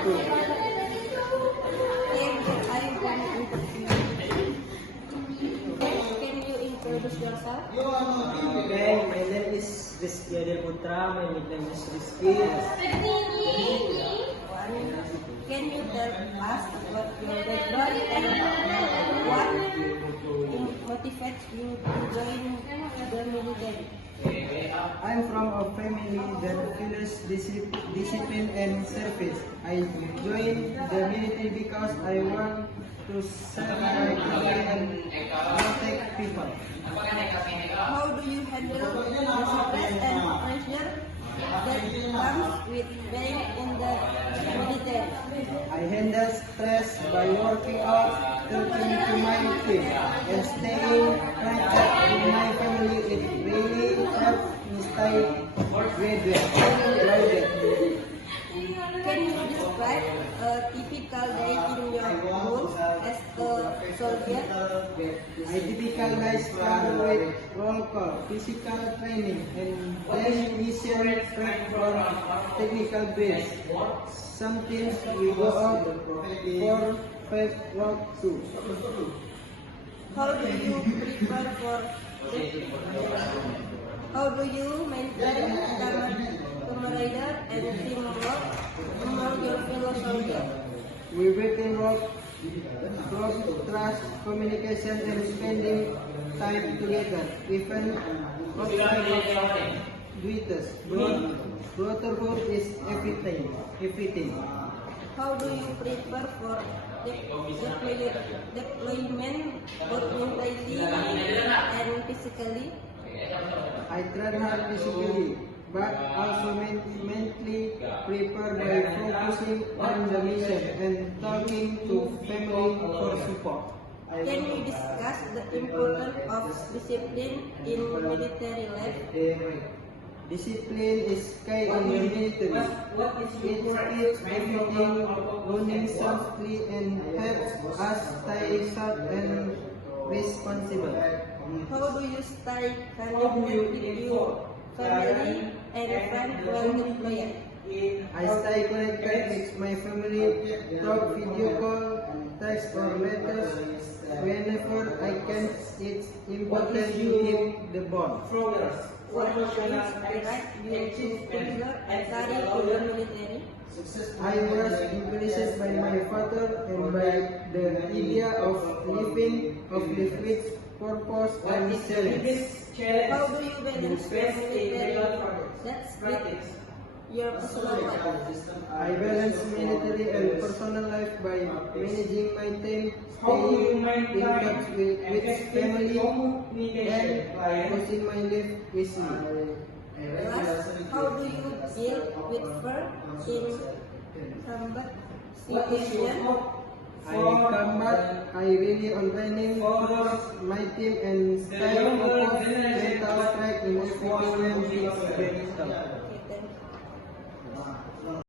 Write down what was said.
2. Can you introduce yourself? Okay, my name is Rizky Adil Putra. My nickname is Rizky. Can you tell us about your background and what motivates you to join the military? I'm from a family that values discipline and service. I joined the military because I want to serve my country and protect people. How do you handle the stress and pressure that comes with being in the military? I handle stress by working out, talking to my team, and staying connected to my family. It really helps me stay grounded. Can you describe a typical day in your roles as a soldier? I typical day start with roll call, physical training, and then mission prep for technical base. Sometimes we go out for 5 walk too. How do you prepare for How do you maintain camaraderie and teamwork among your fellow soldiers? We within work, trust, communication, and spending time together. Even duties. Brotherhood is everything. How do you prepare for deployment both mentally and physically? I train hard physically, but also mentally prepare by focusing on the mission and talking to family for support. Can you discuss the importance of discipline in military life? Discipline is key in the military. It teaches everything, running softly, and helps us stay sharp and responsible. How do you stay connected with your family and friends while deployed? I stay connected with my family, talk video call, text or letters whenever I can. It's important to keep the bond. What is the right you choose regular and carry to the military? I was influenced by my father and by the idea of living with purpose and challenge. How do you balance your military your personal life? I balance military and personal life by managing my time, staying in touch with family, and pushing my life easily. Last, how do you deal with fear in combat situation? I combat, I rely on training, my team, and stay focused, mental strength in every moment.